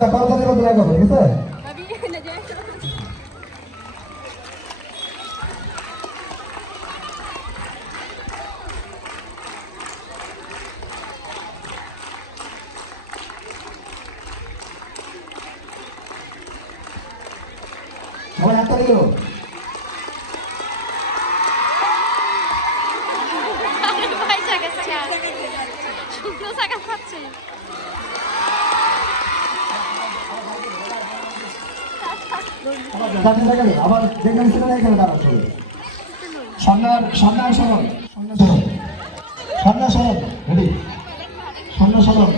পাঁচজনের মতো লাগা ঠিক আছে। সবাই হাতটা দিল। আবার যেখানে সেখানে এখানে দাঁড়াতে হবে। সামনে সামনে সরণ, সামনে সরণ, সামনে সরণ, রেডি, সামনে সরণ।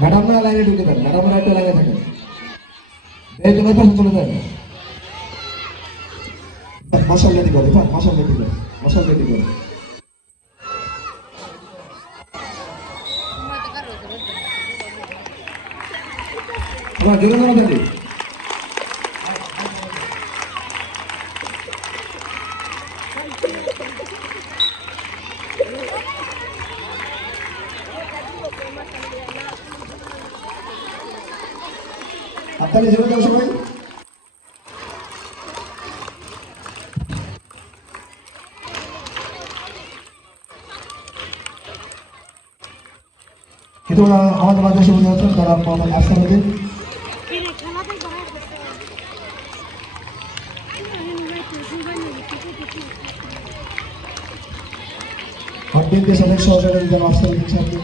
ম্যাডামরা লাইনে ঢুকে দেন, ম্যাডামরা একটা লাইনে থাকেন। এই তোমার পাশে চলে যান। মশাল রেডি করে, মশাল রেডি করে, মশাল রেডি করে। তোমার জোরে জোরে দেন। আপনারা জোরে দাও সবাই। কিন্তু আমাদের মাঝে শুরু হচ্ছেন তারা মোহাম্মদ আফসার উদ্দিন। বিএনপি সাবেক সহকারী আফসার উদ্দিন সাহেবকে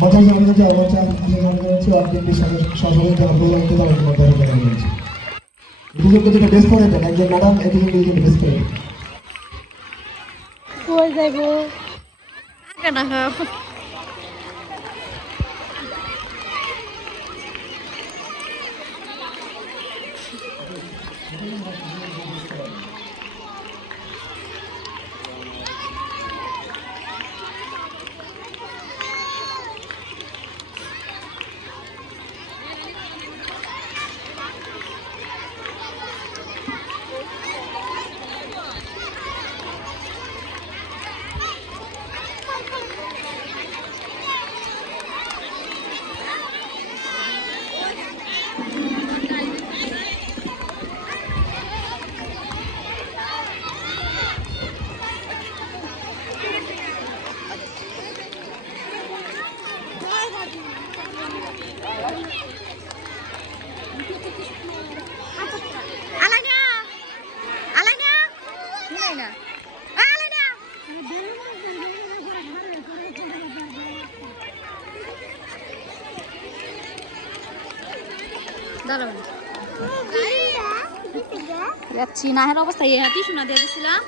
মঞ্চে জানানো হচ্ছে অবস্থা আসলে জানানো হচ্ছে বিএনপি সাবেক সহকারী জনপ্রধানকে তাদের মধ্যে জানানো হয়েছে। দুজনকে যেটা বেস করে দেন, একজন ম্যাডাম একজন দুজন বেস করে দেন। কই যাইব কেন যাচ্ছি নাহের অবস্থা এই হাতি শোনা দিয়ে দিছিলাম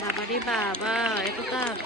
বাবা রে বাবা এত তাপ